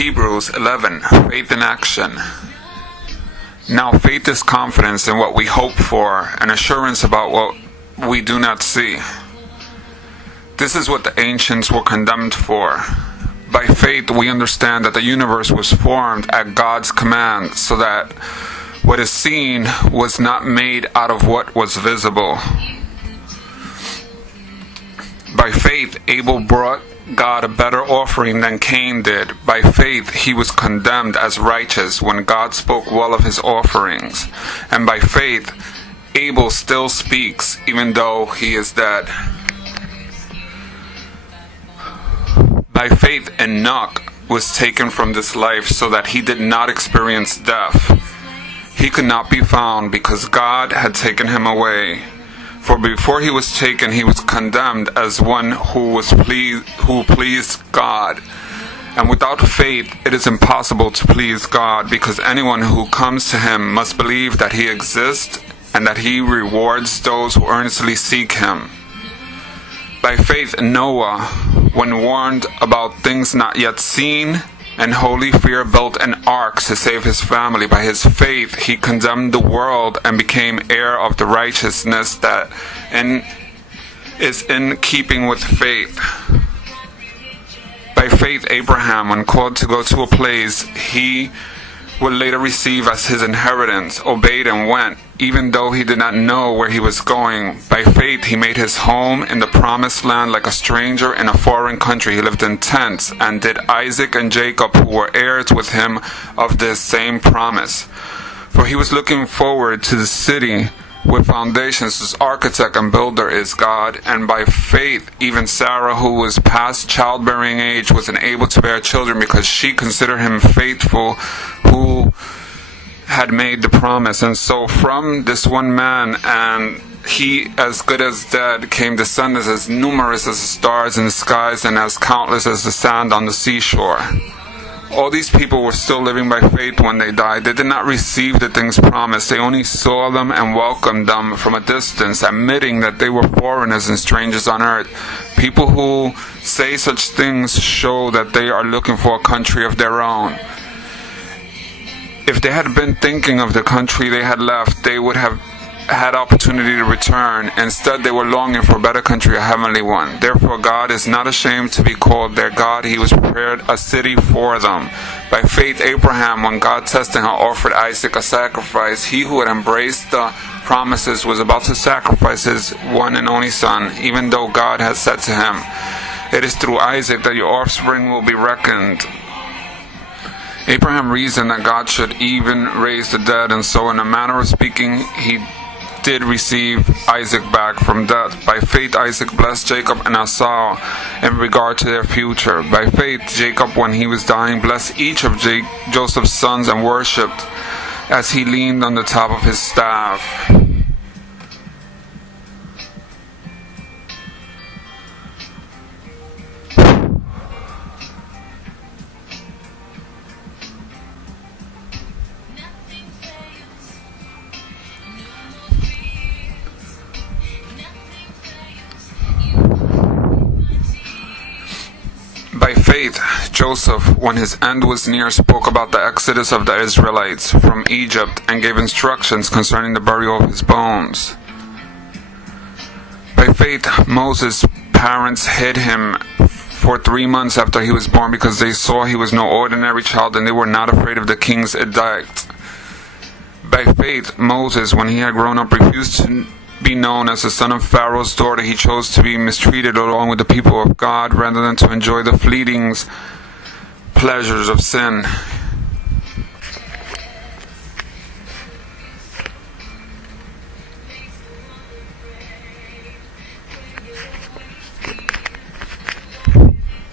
Hebrews 11. Faith in action. Now faith is confidence in what we hope for and assurance about what we do not see. This is what the ancients were condemned for. By faith we understand that the universe was formed at God's command, so that what is seen was not made out of what was visible. By faith Abel brought God a better offering than Cain did. By faith he was condemned as righteous when God spoke well of his offerings. And by faith Abel still speaks even though he is dead. By faith Enoch was taken from this life so that he did not experience death. He could not be found because God had taken him away. For before he was taken, he was condemned as one who pleased God. And without faith, it is impossible to please God, because anyone who comes to him must believe that he exists and that he rewards those who earnestly seek him. By faith, Noah, when warned about things not yet seen, and holy fear, built an ark to save his family. By his faith he condemned the world and became heir of the righteousness that is in keeping with faith. By faith Abraham, when called to go to a place he would later receive as his inheritance, obeyed and went, even though he did not know where he was going. By faith he made his home in the promised land like a stranger in a foreign country. He lived in tents, and did Isaac and Jacob, who were heirs with him of this same promise. For he was looking forward to the city with foundations, whose architect and builder is God. And by faith even Sarah, who was past childbearing age, was unable to bear children, because she considered him faithful who had made the promise. And so from this one man, and he as good as dead, came descendants as numerous as the stars in the skies and as countless as the sand on the seashore. All these people were still living by faith when they died. They did not receive the things promised. They only saw them and welcomed them from a distance, admitting that they were foreigners and strangers on earth. People who say such things show that they are looking for a country of their own. If they had been thinking of the country they had left, they would have had opportunity to return. Instead, they were longing for a better country, a heavenly one. Therefore, God is not ashamed to be called their God. He was prepared a city for them. By faith, Abraham, when God tested him, offered Isaac a sacrifice. He who had embraced the promises was about to sacrifice his one and only son, even though God had said to him, "It is through Isaac that your offspring will be reckoned." Abraham reasoned that God should even raise the dead, and so in a manner of speaking, he did receive Isaac back from death. By faith Isaac blessed Jacob and Esau in regard to their future. By faith Jacob, when he was dying, blessed each of Joseph's sons and worshipped as he leaned on the top of his staff. By faith, Joseph, when his end was near, spoke about the exodus of the Israelites from Egypt and gave instructions concerning the burial of his bones. By faith, Moses' parents hid him for 3 months after he was born, because they saw he was no ordinary child and they were not afraid of the king's edict. By faith, Moses, when he had grown up, refused to be known as the son of Pharaoh's daughter. He chose to be mistreated along with the people of God rather than to enjoy the fleeting pleasures of sin.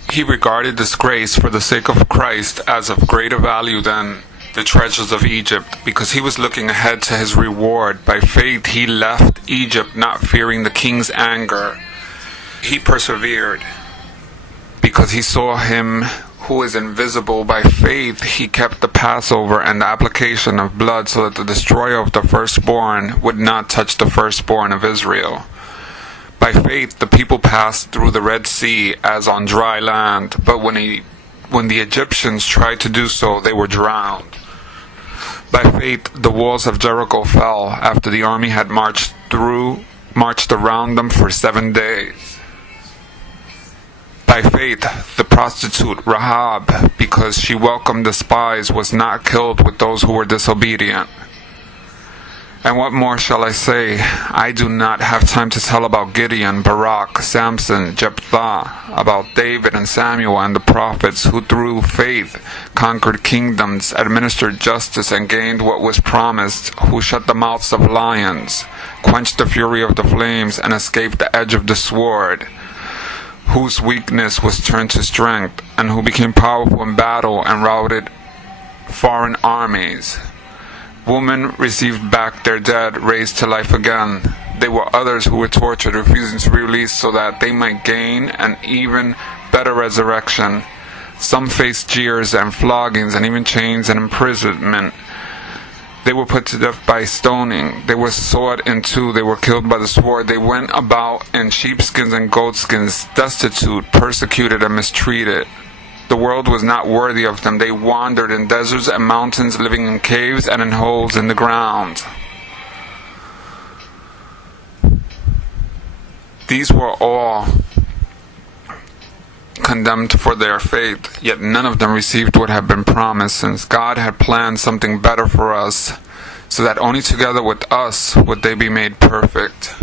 He regarded disgrace for the sake of Christ as of greater value than the treasures of Egypt, because he was looking ahead to his reward. By faith he left Egypt, not fearing the king's anger. He persevered because he saw him who is invisible. By faith he kept the Passover and the application of blood, so that the destroyer of the firstborn would not touch the firstborn of Israel. By faith the people passed through the Red Sea as on dry land, but when a when the Egyptians tried to do so, they were drowned. By faith, the walls of Jericho fell after the army had marched around them for 7 days. By faith, the prostitute Rahab, because she welcomed the spies, was not killed with those who were disobedient. And what more shall I say? I do not have time to tell about Gideon, Barak, Samson, Jephthah, about David and Samuel and the prophets, who through faith conquered kingdoms, administered justice, and gained what was promised, who shut the mouths of lions, quenched the fury of the flames, and escaped the edge of the sword, whose weakness was turned to strength, and who became powerful in battle and routed foreign armies. Women received back their dead, raised to life again. There were others who were tortured, refusing to be released so that they might gain an even better resurrection. Some faced jeers and floggings and even chains and imprisonment. They were put to death by stoning. They were sawed in two. They were killed by the sword. They went about in sheepskins and goatskins, destitute, persecuted, and mistreated. The world was not worthy of them. They wandered in deserts and mountains, living in caves and in holes in the ground. These were all condemned for their faith, yet none of them received what had been promised, since God had planned something better for us, so that only together with us would they be made perfect.